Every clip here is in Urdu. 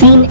3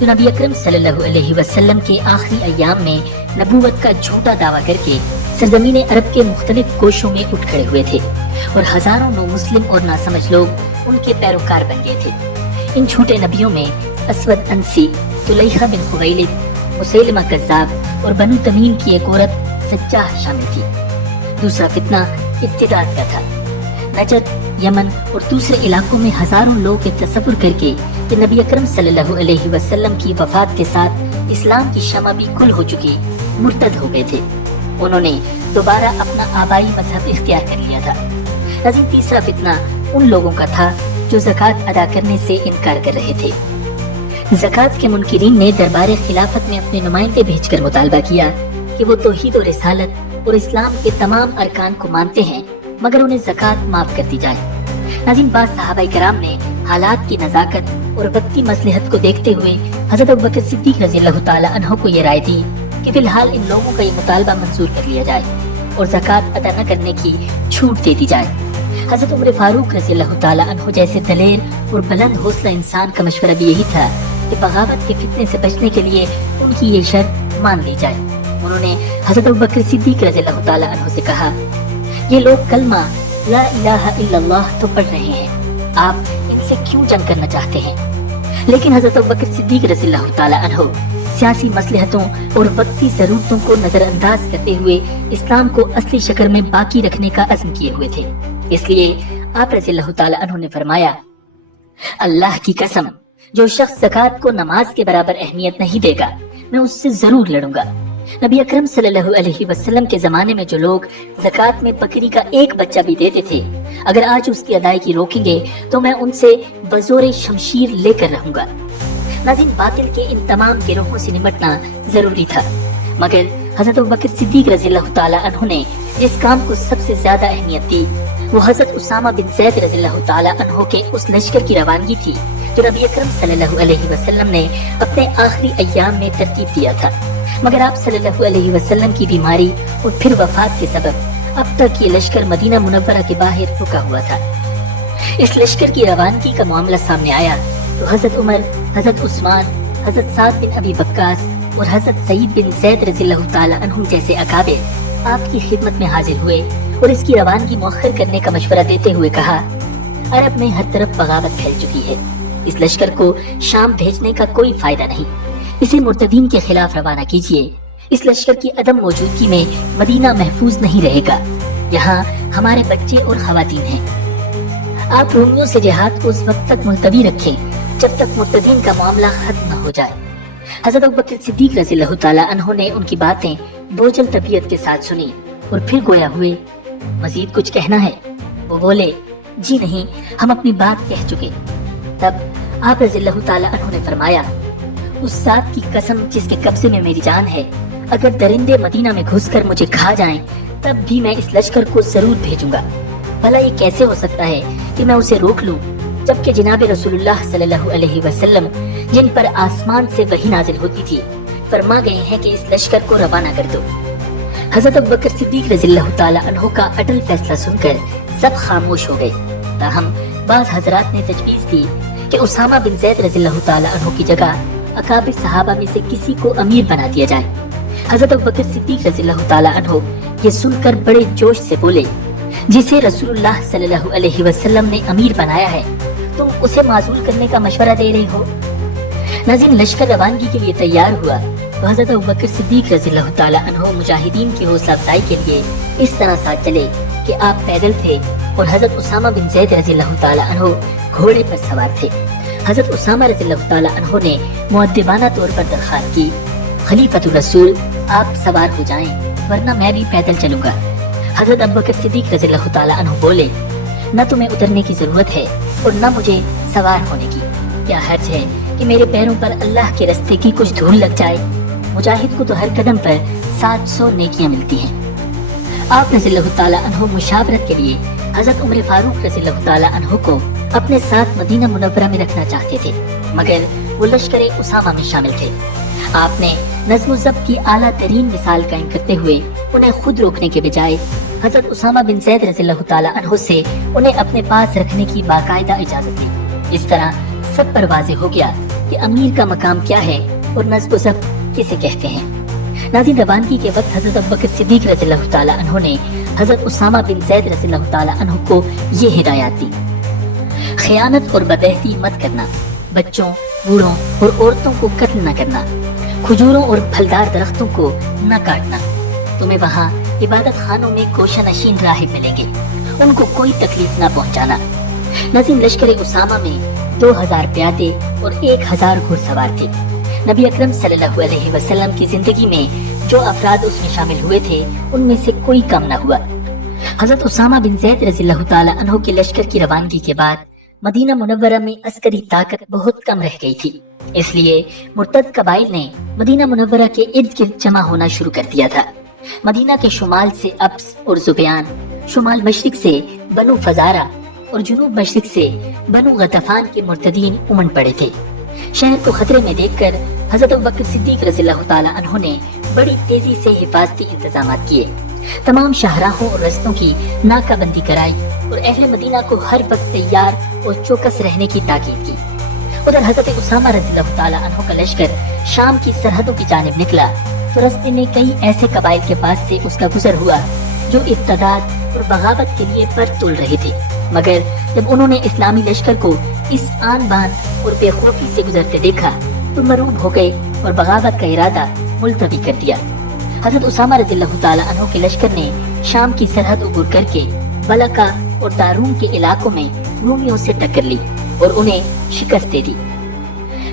جو نبی اکرم صلی اللہ علیہ وسلم کے آخری ایام میں نبوت کا جھوٹا دعویٰ کر کے سرزمین عرب کے مختلف گوشوں میں اٹھ کھڑے ہوئے تھے اور ہزاروں نو مسلم اور ناسمجھ لوگ ان کے پیروکار بن گئے تھے۔ ان جھوٹے نبیوں میں اسود انسی، زلیخہ بن خویلد، مسیلمہ کذاب اور بنو تمیم کی ایک عورت سجاح شامل تھی۔ دوسرا فتنہ ارتداد کا تھا۔ نجد، یمن اور دوسرے علاقوں میں ہزاروں لوگ یہ تصور کر کے کہ نبی اکرم صلی اللہ علیہ وسلم کی وفات کے ساتھ اسلام کی شمع بھی کل ہو چکی، مرتد ہو گئے تھے۔ انہوں نے دوبارہ اپنا آبائی مذہب اختیار کر لیا تھا۔ نظیر تیسرا فتنہ ان لوگوں کا تھا جو زکوٰۃ ادا کرنے سے انکار کر رہے تھے۔ زکوٰۃ کے منکرین نے دربار خلافت میں اپنے نمائندے بھیج کر مطالبہ کیا کہ وہ توحید و رسالت اور اسلام کے تمام ارکان کو مانتے ہیں مگر انہیں زکوٰۃ معاف کر دی جائے۔ ناظرین، بعض صحابہ کرام نے حالات کی نزاکت اور وقتی مصلحت کو دیکھتے ہوئے حضرت ابوبکر صدیق رضی اللہ تعالی عنہ کو یہ رائے دی کہ فی الحال ان لوگوں کا یہ مطالبہ منظور کر لیا جائے اور زکوٰۃ ادا نہ کرنے کی چھوٹ دے دی جائے۔ حضرت عمر فاروق رضی اللہ تعالی عنہ جیسے دلیر اور بلند حوصلہ انسان کا مشورہ بھی یہی تھا کہ بغاوت کے فتنے سے بچنے کے لیے ان کی یہ شرط مان لی جائے۔ انہوں نے حضرت ابوبکر صدیق رضی اللہ تعالی عنہ سے کہا، یہ لوگ کلمہ لا الہ الا اللہ تو پڑھ رہے ہیں، آپ ان سے کیوں جنگ کرنا چاہتے ہیں؟ لیکن حضرت ابوبکر صدیق رضی اللہ تعالی عنہ سیاسی مصلحتوں اور وقتی ضرورتوں کو نظر انداز کرتے ہوئے اسلام کو اصلی شکل میں باقی رکھنے کا عزم کیے ہوئے تھے۔ اس لیے آپ رضی اللہ تعالی عنہ نے فرمایا، اللہ کی قسم، جو شخص زکوٰۃ کو نماز کے برابر اہمیت نہیں دے گا میں اس سے ضرور لڑوں گا۔ نبی اکرم صلی اللہ علیہ وسلم کے زمانے میں جو لوگ زکوٰۃ میں بکری کا ایک بچہ بھی دیتے تھے، اگر آج اس کی ادائیگی روکیں گے تو میں ان سے بزور شمشیر لے کر رہوں گا۔ ناظرین، باطل کے ان تمام گروہوں سے نمٹنا ضروری تھا، مگر حضرت ابوبکر صدیق رضی اللہ تعالی عنہ نے جس کام کو سب سے زیادہ اہمیت دی وہ حضرت اسامہ بن زید رضی اللہ تعالی عنہ کے اس لشکر کی روانگی تھی جو نبی اکرم صلی اللہ علیہ وسلم نے اپنے آخری ایام میں ترتیب دیا تھا، مگر آپ صلی اللہ علیہ وسلم کی بیماری اور پھر وفات کے سبب اب تک یہ لشکر مدینہ منورہ کے باہر رکا ہوا تھا۔ اس لشکر کی روانگی کا معاملہ سامنے آیا تو حضرت عمر، حضرت عثمان، حضرت سعد بن ابی وقاص اور حضرت سعید بن زید رضی اللہ تعالی عنہ جیسے اکابر آپ کی خدمت میں حاضر ہوئے اور اس کی روانگی مؤخر کرنے کا مشورہ دیتے ہوئے کہا، عرب میں ہر طرف بغاوت پھیل چکی ہے، اس لشکر کو شام بھیجنے کا کوئی فائدہ نہیں، اسے مرتدین کے خلاف روانہ کیجیے۔ اس لشکر کی عدم موجودگی میں مدینہ محفوظ نہیں رہے گا، یہاں ہمارے بچے اور خواتین ہیں۔ آپ رومیوں سے جہاد کو اس وقت تک ملتوی رکھیں جب تک مرتدین کا معاملہ ختم نہ ہو جائے۔ حضرت ابوبکر صدیق رضی اللہ تعالی عنہ نے ان کی باتیں بوجھل طبیعت کے ساتھ سنی اور پھر گویا ہوئے، مزید کچھ کہنا ہے؟ وہ بولے، جی نہیں، ہم اپنی بات کہہ چکے۔ تب آپ رضی اللہ تعالی عنہ نے فرمایا، اس ذات کی قسم جس کے قبضے میں میری جان ہے، اگر درندے مدینہ میں گھس کر مجھے کھا جائیں تب بھی میں اس لشکر کو ضرور بھیجوں گا۔ بھلا یہ کیسے ہو سکتا ہے کہ میں اسے روک لوں جبکہ جناب رسول اللہ صلی اللہ علیہ وسلم جن پر آسمان سے وحی نازل ہوتی تھی فرما گئے ہیں کہ اس لشکر کو روانہ کر دو۔ حضرت ابوبکر صدیق رضی اللہ تعالی عنہ کا اٹل فیصلہ سن کر سب خاموش ہو گئے، تاہم بعض حضرات نے تجویز دی کہ اسامہ بن زید رضی اللہ تعالی عنہ کی جگہ اکابر صحابہ میں سے کسی کو امیر بنا دیا جائے۔ حضرت ابوبکر صدیق رضی اللہ تعالی عنہ یہ سن کر بڑے جوش سے بولے، جسے رسول اللہ صلی اللہ علیہ وسلم نے امیر بنایا ہے تم اسے معزول کرنے کا مشورہ دے رہے ہو؟ ناظرین، لشکر روانگی کے لیے تیار ہوا تو حضرت ابوبکر صدیق رضی اللہ تعالی عنہ مجاہدین کی حوصلہ افزائی کے لیے اس طرح ساتھ چلے کہ آپ پیدل تھے اور حضرت اسامہ بن زید رضی اللہ تعالی عنہ گھوڑے پر سوار تھے۔ حضرت اسامہ رضی اللہ تعالی عنہ نے مؤدبانہ طور پر درخواست کی، خلیفۃ الرسول آپ سوار ہو جائیں ورنہ میں بھی پیدل چلوں گا۔ حضرت ابوبکر صدیق رضی اللہ تعالی عنہ بولے، نہ تمہیں اترنے کی ضرورت ہے اور نہ مجھے سوار ہونے کی، کیا حرج ہے کہ میرے پیروں پر اللہ کے رستے کی کچھ دھول لگ جائے؟ مجاہد کو تو ہر قدم پر 700 نیکیاں ملتی ہیں۔ آپ رضی اللہ تعالی عنہ مشاورت کے لیے حضرت عمر فاروق رضی اللہ تعالی عنہ کو اپنے ساتھ مدینہ منورہ میں رکھنا چاہتے تھے، مگر وہ لشکر اسامہ میں شامل تھے۔ آپ نے نظم و ضبط کی اعلیٰ ترین مثال قائم کرتے ہوئے انہیں خود روکنے کے بجائے حضرت اسامہ بن زید رضی اللہ تعالی عنہ سے انہیں اپنے پاس رکھنے کی باقاعدہ اجازت دی۔ اس طرح سب پر واضح ہو گیا کہ امیر کا مقام کیا ہے اور نظم و ضبط کسے کہتے ہیں۔ ناظرین، روانگی کے وقت حضرت ابوبکر صدیق رضی اللہ تعالیٰ عنہ نے حضرت اسامہ بن زید رضی اللہ تعالیٰ عنہ کو یہ ہدایات دی: خیانت اور بدعہدی مت کرنا، بچوں، بوڑھوں اور عورتوں کو قتل نہ کرنا، کھجوروں اور پھلدار درختوں کو نہ کاٹنا۔ تمہیں وہاں عبادت خانوں میں کوشہ نشین راہب ملیں گے، ان کو کوئی تکلیف نہ پہنچانا۔ ناظرین، لشکر اسامہ میں 2000 پیادے اور 1000 گھڑ سوار تھے۔ نبی اکرم صلی اللہ علیہ وسلم کی زندگی میں جو افراد اس میں شامل ہوئے تھے ان میں سے کوئی کم نہ ہوا۔ حضرت اسامہ بن زید رضی اللہ تعالیٰ عنہ کے لشکر کی روانگی کے بعد مدینہ منورہ میں عسکری طاقت بہت کم رہ گئی تھی، اس لیے مرتد قبائل نے مدینہ منورہ کے ارد گرد جمع ہونا شروع کر دیا تھا۔ مدینہ کے شمال سے ابس اور زبیان، شمال مشرق سے بنو فزارہ اور جنوب مشرق سے بنو غطفان کے مرتدین امن پڑے تھے۔ شہر کو خطرے میں دیکھ کر حضرت ابوبکر صدیق رضی اللہ تعالیٰ عنہ نے بڑی تیزی سے حفاظتی انتظامات کیے، تمام شاہراہوں اور رستوں کی ناکہ بندی کرائی اور اہل مدینہ کو ہر وقت تیار اور چوکس رہنے کی تاکید کی۔ ادھر حضرت اسامہ رضی اللہ تعالیٰ عنہ کا لشکر شام کی سرحدوں کی جانب نکلا تو رستے میں کئی ایسے قبائل کے پاس سے اس کا گزر ہوا جو ارتداد اور بغاوت کے لیے پر تل رہے تھے، مگر جب انہوں نے اسلامی لشکر کو اس آن بان اور بے خوفی سے گزرتے دیکھا تو مروب ہو گئے اور بغاوت کا ارادہ ملتوی کر دیا۔ حضرت اسامہ رضی اللہ تعالیٰ عنہ کے لشکر نے شام کی سرحد عبور کر کے بلقا اور دارون کے علاقوں میں رومیوں سے ٹکر لی اور انہیں شکست دے دی۔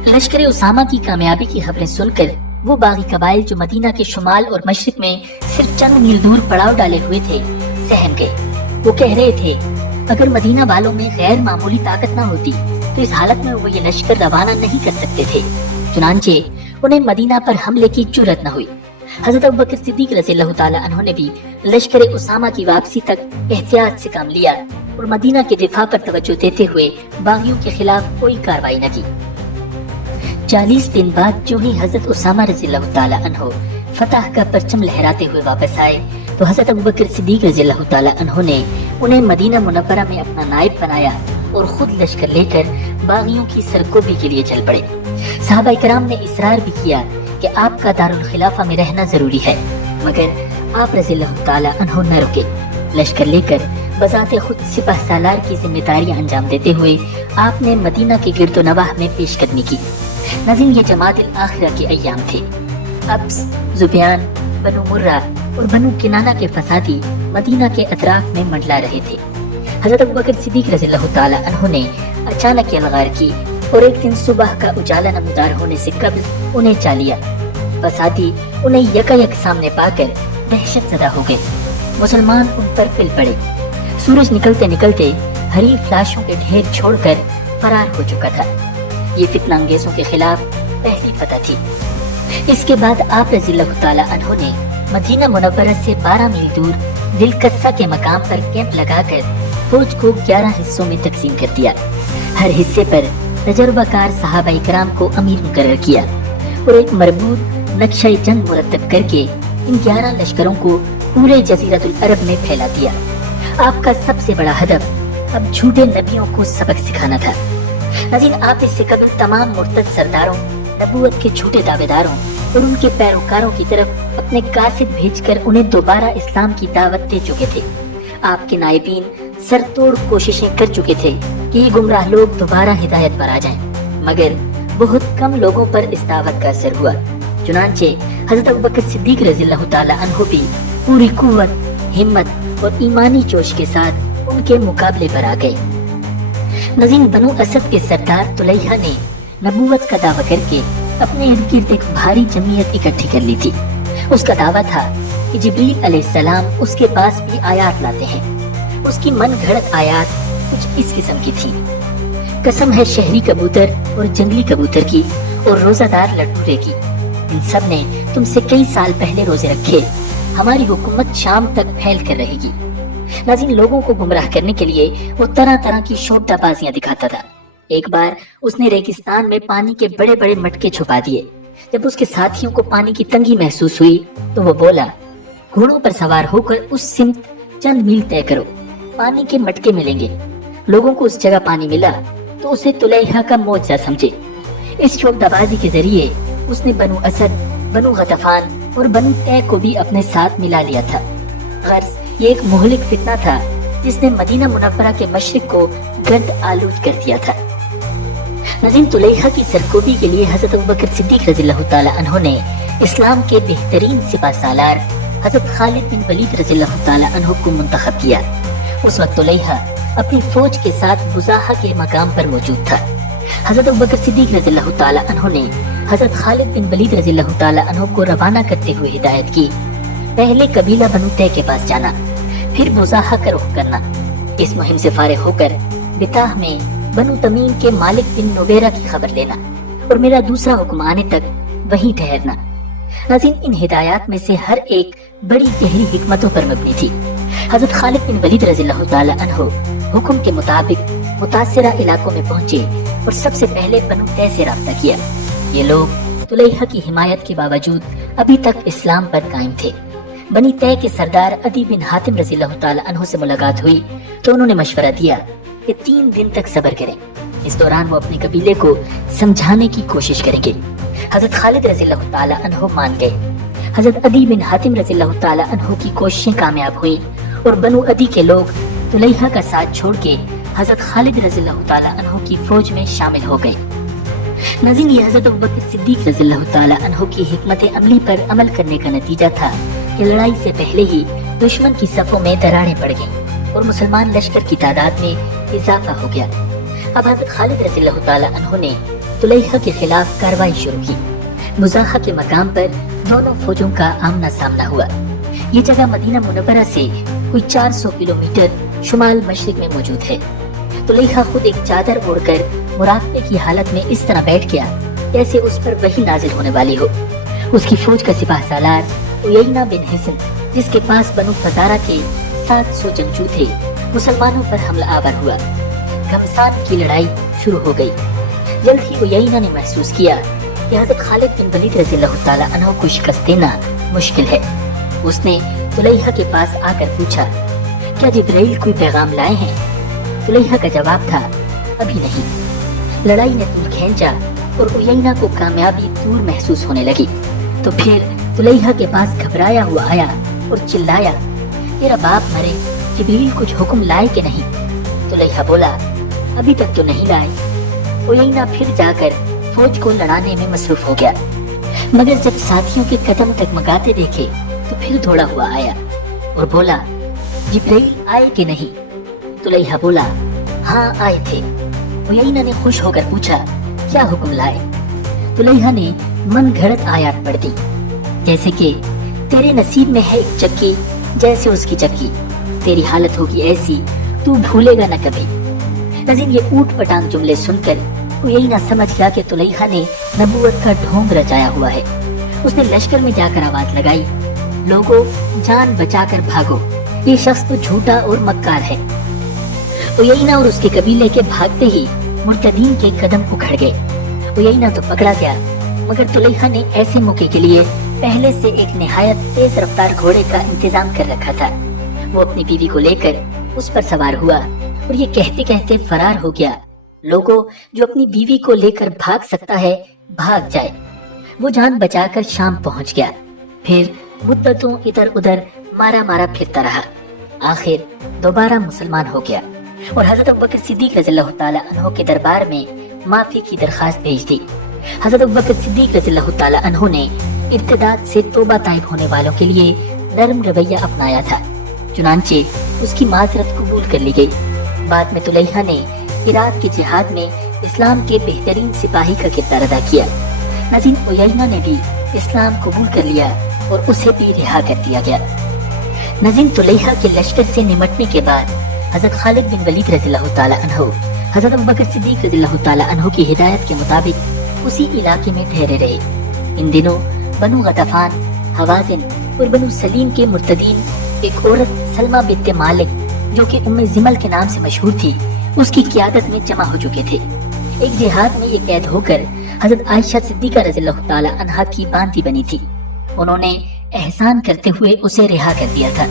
لشکر اسامہ کی کامیابی کی خبریں سن کر وہ باغی قبائل جو مدینہ کے شمال اور مشرق میں صرف چند میل دور پڑاؤ ڈالے ہوئے تھے سہم گئے۔ وہ کہہ رہے تھے اگر مدینہ والوں میں غیر معمولی طاقت نہ ہوتی تو اس حالت میں وہ یہ لشکر روانہ نہیں کر سکتے تھے، چنانچہ انہیں مدینہ پر حملے کی جرأت نہ ہوئی۔ حضرت ابوبکر صدیق رضی اللہ تعالیٰ عنہ نے بھی لشکر اسامہ کی واپسی تک احتیاط سے کام لیا اور مدینہ کے دفاع پر توجہ دیتے ہوئے باغیوں کے خلاف کوئی کارروائی نہ کی۔ 40 دن بعد جو ہی حضرت اسامہ رضی اللہ تعالیٰ عنہ فتح کا پرچم لہراتے ہوئے واپس آئے تو حضرت ابوبکر صدیق رضی اللہ تعالیٰ عنہ نے انہیں مدینہ منورہ میں اپنا نائب بنایا اور خود لشکر لے کر باغیوں کی سرکوبی کے لیے چل پڑے۔ صحابہ کرام نے اصرار بھی کیا کہ آپ کا دارالخلافہ میں رہنا ضروری ہے، مگر آپ رضی اللہ تعالیٰ عنہ نہ رکے۔ لشکر لے کر بذات خود سپہ سالار کی ذمہ داریاں انجام دیتے ہوئے آپ نے مدینہ کے گرد و نواح میں پیش قدمی کی۔ ناظرین، یہ جماعت الاخرہ کے ایام تھے۔ ابس، زبیان، بنو مرہ اور بنو کنانہ کے فسادی مدینہ کے اطراف میں منڈلا رہے تھے۔ حضرت ابوبکر صدیق رضی اللہ تعالیٰ عنہ نے اچانک یلغار کی اور ایک دن صبح کا اجالا نمودار ہونے سے قبل انہیں چا لیا۔ فسادی انہیں یکا یک سامنے پا کر دہشت زدہ ہو گئے۔ مسلمان ان پر پل پڑے۔ سورج نکلتے نکلتے حریف لاشوں کے ڈھیر چھوڑ کر فرار ہو چکا تھا۔ یہ فتنہ انگیزوں کے خلاف پہلی فتح تھی۔ اس کے بعد آپ رضی اللہ تعالیٰ عنہ نے مدینہ منورہ سے 12 میل دور ذی القصہ کے مقام پر کیمپ لگا کر فوج کو 11 حصوں میں تقسیم کر دیا۔ ہر حصے پر تجربہ کار صحابہ کرام کو امیر مقرر کیا اور ایک مربوط نقشہ جنگ مرتب کر کے ان 11 لشکروں کو پورے جزیرۃ العرب میں پھیلا دیا۔ آپ کا سب سے بڑا ہدف اب جھوٹے نبیوں کو سبق سکھانا تھا۔ ناظرین، آپ اس سے قبل تمام مرتد سرداروں، نبوت کے جھوٹے دعوے داروں اور ان کے پیروکاروں کی طرف اپنے قاصد بھیج کر انہیں دوبارہ اسلام کی دعوت دے چکے تھے۔ آپ کے نائبین سر توڑ کوششیں کر چکے تھے کہ یہ گمراہ لوگ دوبارہ ہدایت پر آ جائیں، مگر بہت کم لوگوں پر اس دعوت کا اثر ہوا۔ چنانچہ حضرت ابوبکر صدیق رضی اللہ تعالیٰ عنہ بھی پوری قوت، ہمت اور ایمانی جوش کے ساتھ ان کے مقابلے پر آ گئے۔ ناظرین، بنو اسد کے سردار طلیحہ نے نبوت کا دعویٰ کر کے اپنے ارد گرد ایک بھاری جمعیت اکٹھی کر لی تھی۔ اس کا دعویٰ تھا کہ جبریل علیہ السلام اس کے پاس بھی آیات لاتے ہیں۔ اس کی من گھڑت آیات کچھ اس قسم کی تھی: قسم ہے شہری کبوتر اور جنگلی کبوتر کی اور روزہ دار لٹورے کی، ان سب نے تم سے کئی سال پہلے روزے رکھے، ہماری حکومت شام تک پھیل کر رہے گی۔ ناظرین، لوگوں کو گمراہ کرنے کے لیے وہ طرح طرح کی شوخ بازیاں دکھاتا تھا۔ ایک بار اس نے ریگستان میں پانی کے بڑے بڑے مٹکے چھپا دیے۔ جب اس کے ساتھیوں کو پانی کی تنگی محسوس ہوئی تو وہ بولا، گھوڑوں پر سوار ہو کر اس سمت چند میل طے کرو، پانی کے مٹکے ملیں گے۔ لوگوں کو اس جگہ پانی ملا تو اسے طلیحہ کا معجزہ سمجھے۔ اس شعبہ بازی کے ذریعے اس نے بنو اسد، بنو غطفان اور بنو تے کو بھی اپنے ساتھ ملا لیا تھا۔ غرض یہ ایک مہلک فتنہ تھا جس نے مدینہ منورہ کے مشرق کو گرد آلود کر دیا تھا۔ ناظرین، طلیحہ کی سرکوبی کے لیے حضرت ابوبکر صدیق رضی اللہ تعالی عنہ نے اسلام کے بہترین سپہ سالار حضرت خالد بن ولید رضی اللہ تعالی عنہ کو منتخب کیا۔ اس وقت طلیحہ اپنی فوج کے ساتھ بزاحہ کے مقام پر موجود تھا۔ حضرت ابوبکر صدیق رضی اللہ تعالی عنہ نے حضرت خالد بن ولید رضی اللہ تعالی عنہ کو روانہ کرتے ہوئے ہدایت کی، پہلے قبیلہ بنو تے کے پاس جانا، پھر بزاحہ کا رخ کرنا، اس مہم سے فارغ ہو کر بطاح میں بنو تمیم کے مالک بن نویرہ کی خبر لینا اور میرا دوسرا حکم آنے تک وہیں ٹھہرنا۔ ناظرین، ان ہدایات میں سے ہر ایک بڑی گہری حکمتوں پر مبنی تھی۔ حضرت خالد بن ولید رضی اللہ تعالی عنہ حکم کے مطابق متاثرہ علاقوں میں پہنچے اور سب سے پہلے بنو تے سے رابطہ کیا۔ یہ لوگ طلیحہ کی حمایت کے باوجود ابھی تک اسلام پر قائم تھے۔ بنی تے کے سردار عدی بن حاتم رضی اللہ تعالی عنہ سے ملاقات ہوئی تو انہوں نے مشورہ دیا کہ 3 دن تک صبر کریں، اس دوران وہ اپنے قبیلے کو سمجھانے کی کوشش کریں گے۔ حضرت خالد رضی اللہ تعالی عنہ مان گئے۔ حضرت عدی بن حاتم رضی اللہ تعالی عنہ کی کوششیں کامیاب ہوئیں اور بنو عدی کے لوگ طلیحہ کا ساتھ چھوڑ کے حضرت خالد رضی اللہ تعالی عنہ کی فوج میں شامل ہو گئے۔ ناظرین، یہ حضرت ابوبکر صدیق رضی اللہ تعالی عنہ کی حکمت عملی پر عمل کرنے کا نتیجہ تھا کہ لڑائی سے پہلے ہی دشمن کی صفوں میں دراڑیں پڑ گئیں اور مسلمان لشکر کی تعداد میں اضافہ ہو گیا۔ اب حضرت خالد رضی اللہ تعالی عنہ نے طلیحہ کے خلاف کارروائی شروع کی۔ بزاحہ کے مقام پر دونوں فوجوں کا آمنا سامنا ہوا۔ یہ جگہ مدینہ منورہ سے کوئی 400 کلومیٹر شمال مشرق میں موجود ہے۔ طلیحہ خود ایک چادر اوڑھ کر مراقبے کی حالت میں اس طرح بیٹھ گیا جیسے اس پر وحی نازل ہونے والی ہو۔ اس کی فوج کا سپاہ سالار عیینہ بن حصن، جس کے پاس بنو فزارہ کے 700 جنگجو تھے، مسلمانوں پر حملہ آور ہوا۔ گھمسان کی لڑائی شروع ہو گئی۔ جلد ہی عیینہ نے محسوس کیا کہ حضرت خالد بن ولید رضی اللہ تعالی عنہ کو شکست دینا مشکل ہے۔ اس نے طلیحہ کے پاس آ کر پوچھا، کیا جبرائیل کوئی پیغام لائے ہیں؟ طلیحہ کا جواب تھا، ابھی نہیں۔ لڑائی نے طول کھینچا اور عیینہ کو کامیابی دور محسوس ہونے لگی تو پھر طلیحہ کے پاس گھبرایا ہوا آیا اور چلایا، تیرا باپ مرے، جبریل کچھ حکم لائے کہ نہیں؟ طلیحہ بولا، ابھی تک تو نہیں لائے۔ عیینہ پھر جا کر فوج کو لڑانے میں مصروف ہو گیا، مگر جب ساتھیوں کے قدم ٹگمگاتے دیکھے تو پھر دوڑا ہوا آیا اور بولا، جبریل آئے کہ نہیں؟ طلیحہ بولا، ہاں آئے تھے۔ عیینہ نے خوش ہو کر پوچھا، کیا حکم لائے؟ طلیحہ نے من گھڑت آیات پڑھ دی، جیسے کہ تیرے نصیب میں ہے ایک چکی جیسے اس کی چکی، تیری حالت ہوگی ایسی تو بھولے گا نہ کبھی۔ ناظرین، یہ اوٹ پٹانگ جملے سن کر عیینہ سمجھ گیا کہ طلیحہ نے نبوت کا ڈھونگ رچایا ہوا ہے۔ اس نے لشکر میں جا کر آواز لگائی، لوگوں جان بچا کر بھاگو، یہ شخص تو جھوٹا اور مکار ہے۔ عیینہ اور اس کے قبیلے کے بھاگتے ہی مرتدین کے قدم اکھڑ گئے۔ عیینہ تو پکڑا گیا، مگر طلیحہ نے ایسے موقع کے لیے پہلے سے ایک نہایت تیز رفتار گھوڑے کا انتظام کر رکھا تھا۔ وہ اپنی بیوی کو لے کر اس پر سوار ہوا اور یہ کہتے کہتے فرار ہو گیا، لوگوں جو اپنی بیوی کو لے کر بھاگ سکتا ہے بھاگ جائے۔ وہ جان بچا کر شام پہنچ گیا، پھر مدتوں ادھر ادھر مارا پھرتا رہا، آخر دوبارہ مسلمان ہو گیا اور حضرت ابوبکر صدیق رضی اللہ تعالی عنہ کے دربار میں معافی کی درخواست بھیج دی۔ حضرت ابوبکر صدیق رضی اللہ تعالی عنہ نے ارتداد سے توبہ طائب ہونے والوں کے لیے نرم رویہ اپنایا تھا، چنانچہ اس کی معذرت قبول کر لی گئی۔ بعد میں طلیحہ نے عراق کے جہاد میں اسلام کے بہترین سپاہی کا کردار ادا کیا۔ ناظرین، عیینہ نے بھی اسلام قبول کر لیا اور اسے بھی رہا کر دیا گیا۔ ناظرین، طلیحہ کے لشکر سے نمٹنے کے بعد حضرت خالد بن ولید رضی اللہ تعالی عنہ حضرت ابوبکر صدیق رضی اللہ تعالی عنہ کی ہدایت کے مطابق اسی علاقے میں ٹھہرے رہے۔ ان دنوں بنو غطفان، حوازن اور بنو سلیم کے مرتدین ایک عورت سلمہ بنت مالک جو کہ ام زمل کے نام سے مشہور تھی، اس کی قیادت میں جمع ہو چکے تھے۔ ایک جہاد میں یہ قید ہو کر حضرت عائشہ صدیقہ رضی اللہ تعالی عنہا کی باندھی بنی تھی۔ انہوں نے احسان کرتے ہوئے اسے رہا کر دیا تھا۔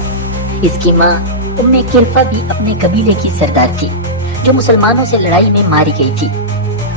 اس کی ماں ام کلفہ بھی اپنے قبیلے کی سردار تھی جو مسلمانوں سے لڑائی میں ماری گئی تھی۔